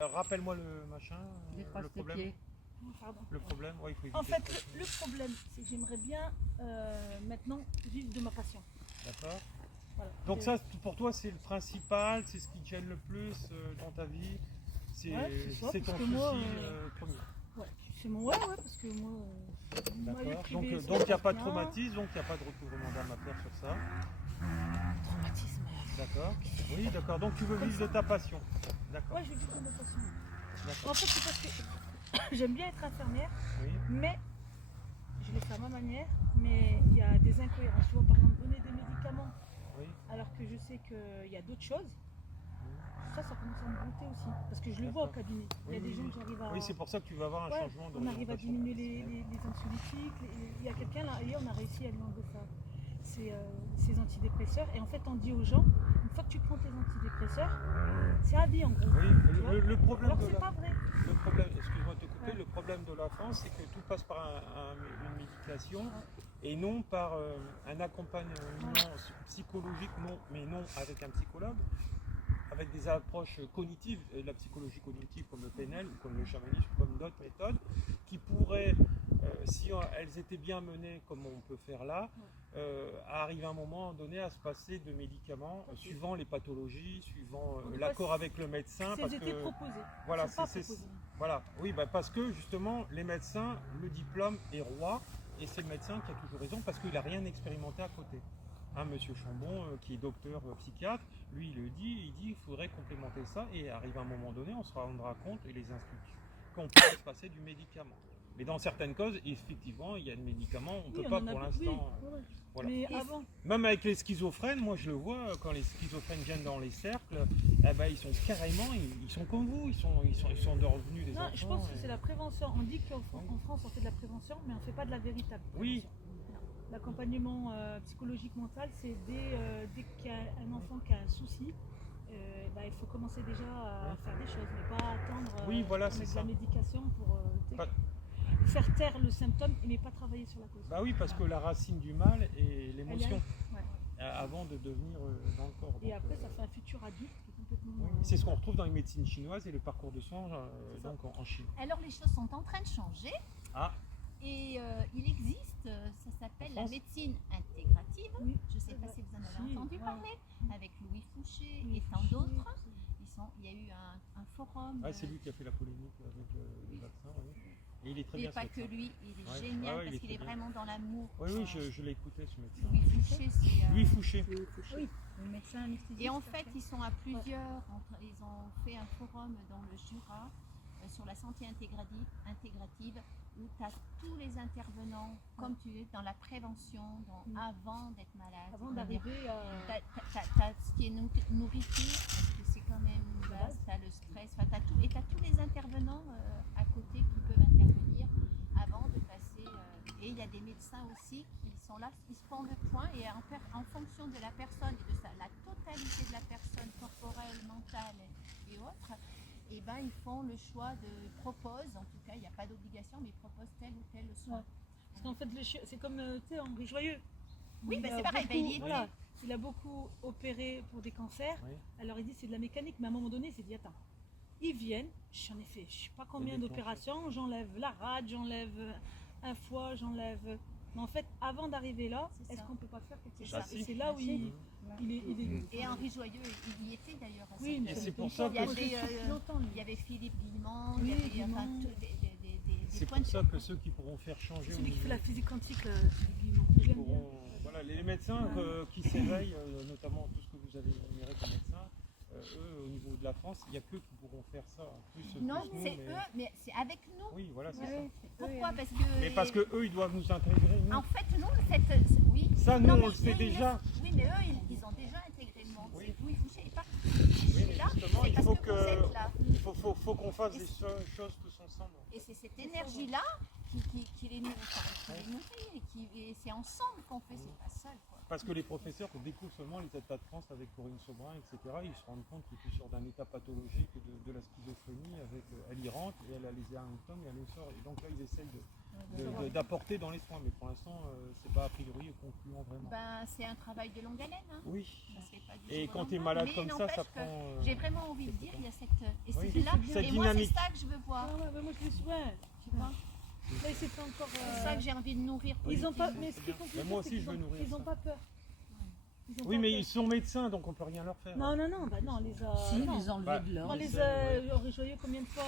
Rappelle-moi le machin, le problème. Pardon. Le problème, ouais, il faut éviter. En fait, le problème, c'est que j'aimerais bien maintenant vivre de ma passion. D'accord. Voilà. Donc ça, pour toi, c'est le principal, c'est ce qui te gêne le plus dans ta vie. C'est Ouais, ton parce que souci moi, premier. Ouais, c'est mon parce que moi. D'accord. Donc il n'y a pas de traumatisme, donc il n'y a pas de recouvrement d'âme à faire sur ça. Traumatisme. D'accord. Oui, d'accord. Donc tu veux vivre de ta passion. D'accord. Ouais, je veux vivre de ma passion. D'accord. En fait, c'est parce que j'aime bien être infirmière, Oui. mais je l'ai fait à ma manière, mais il y a des incohérences. Tu vois, par exemple, donner des médicaments Oui. alors que je sais qu'il y a d'autres choses. Ça commence à me goûter aussi. Parce que je le vois au cabinet. Il y a des gens que j'arrive à. Oui, c'est pour ça que tu vas avoir un changement de on arrive à diminuer les anxiolytiques. Il y a quelqu'un là, et on a réussi à lui enlever ses antidépresseurs. Et en fait, on dit aux gens, une fois que tu prends tes antidépresseurs, c'est à vie en gros. Oui, le problème. Alors c'est pas vrai. Le problème, excuse-moi de te couper, le problème de la France, c'est que tout passe par une médication et non par un accompagnement psychologique, mais non avec un psychologue, avec des approches cognitives, la psychologie cognitive comme le PNL ou comme le chamanisme, comme d'autres méthodes, qui pourraient, si elles étaient bien menées comme on peut faire là, arriver à un moment donné à se passer de médicaments suivant les pathologies, suivant l'accord avec le médecin. Parce que proposé. Voilà, proposé. Voilà, oui, parce que justement les médecins, le diplôme est roi et c'est le médecin qui a toujours raison parce qu'il n'a rien expérimenté à côté. Monsieur Chambon, qui est docteur psychiatre, lui il dit il faudrait complémenter ça et arrive à un moment donné, on se rendra compte, et les instituts, qu'on peut se passer du médicament. Mais dans certaines causes, effectivement, il y a des médicaments, on ne peut pas pour l'instant. Voilà. Mais avant... Même avec les schizophrènes, moi je le vois, quand les schizophrènes viennent dans les cercles, ils sont carrément, ils sont comme vous, ils sont devenus des enfants. Je pense que c'est la prévention. On dit qu'en France on fait de la prévention, mais on ne fait pas de la véritable prévention. Oui. L'accompagnement psychologique mental, c'est dès qu'il y a un enfant qui a un souci, il faut commencer déjà à faire des choses, mais pas attendre avec la médication pour faire taire le symptôme, mais pas travailler sur la cause. Bah oui, parce que la racine du mal est l'émotion, avant de devenir dans le corps. Et après, ça fait un futur adulte qui est complètement... Oui, c'est ce qu'on retrouve dans les médecines chinoises et le parcours de soins en Chine. Alors les choses sont en train de changer. Ah. Et il existe, ça s'appelle la médecine intégrative. Oui. Je ne sais pas si vous en avez entendu parler, avec Louis Fouché et tant d'autres. Il y a eu un forum. C'est lui qui a fait la polémique avec le vaccin. Oui. Et il est très bien. Et pas que lui, il est génial parce qu'il est vraiment dans l'amour. Oui, je l'ai écouté ce médecin. Louis Fouché, c'est. Louis Fouché. Oui, le médecin anesthésiste. Et en fait, ils sont à plusieurs. Ils ont fait un forum dans le Jura sur la santé intégrative où tu as tous les intervenants, comme tu es, dans la prévention, avant d'être malade. Avant d'arriver à... Tu as ce qui est nourriture, parce que c'est quand même une base, tu as le stress, et tu as tous les intervenants à côté qui peuvent intervenir avant de passer. Et il y a des médecins aussi qui sont là, ils se pendent le point, et en fonction de la personne et de la totalité de la personne, corporelle, mentale et autres, ils font le choix proposent, en tout cas il n'y a pas d'obligation, mais ils proposent tel ou tel soin. Parce qu'en fait, c'est comme Henri Joyeux. Oui, c'est pareil. Il a beaucoup opéré pour des cancers. Oui. Alors il dit c'est de la mécanique, mais à un moment donné, il s'est dit attends, ils viennent, j'en ai fait je ne sais pas combien d'opérations, j'enlève la rate, j'enlève un foie, j'enlève... Mais en fait, avant d'arriver là, est-ce qu'on ne peut pas faire quelque chose? Et c'est là où il est... Et Henri Joyeux, il y était d'ailleurs. Oui, mais c'est pour ça que... Il y avait Philippe Guillemont, il y avait c'est pour ça que ceux qui pourront faire changer... Celui qui fait la physique quantique, voilà, les médecins qui s'éveillent, notamment tout ce que vous avez énuméré comme médecins, eux, au niveau de la France, il n'y a qu'eux qui pourront faire ça. Non, c'est eux, mais c'est avec nous. Oui, voilà, c'est ça. Pourquoi? Parce que eux, ils doivent nous intégrer. Nous. En fait, nous, oui. Ça, nous, on le sait déjà. Oui, mais eux, ils ont déjà intégré le monde. Oui. Louis Fouché n'est pas. Oui, mais justement, il faut qu'on fasse des choses tous ensemble. Et c'est cette énergie-là qui les nourrit, et c'est ensemble qu'on fait, c'est pas seul, quoi. Parce que les professeurs découvrent seulement les états de France avec Corinne Sobrin, etc. Ils se rendent compte qu'ils sont sur d'un état pathologique de la schizophrénie. Avec, elle y rentre et elle a les symptômes et elle le sort. Et donc là, ils essayent d'apporter dans les soins. Mais pour l'instant, c'est pas a priori concluant vraiment. Ben, c'est un travail de longue haleine. Hein. Oui. Ça se fait pas du Et jour au quand tu es lendemain. malade Mais comme ça n'empêche prend. que j'ai vraiment envie de dire, il y a cette. Et Oui, c'est là, cette et moi, c'est dynamique. ça que je veux voir. Ah ouais, bah moi je les suis, ouais, je sais pas. Là, c'est pas encore. C'est ça que j'ai envie de nourrir. Ils ont pas. positivement. Mais ce qui est compliqué, moi c'est aussi, qu'ils je veux ont- nourrir Ils ont ça. pas peur. Ils ont Oui, pas mais peur. ils sont médecins, donc on peut rien leur faire. Non, bah non, on les a. Si, non. les enlever Bah, de l'ordre. On les ça, a ouais. rejoignés combien de fois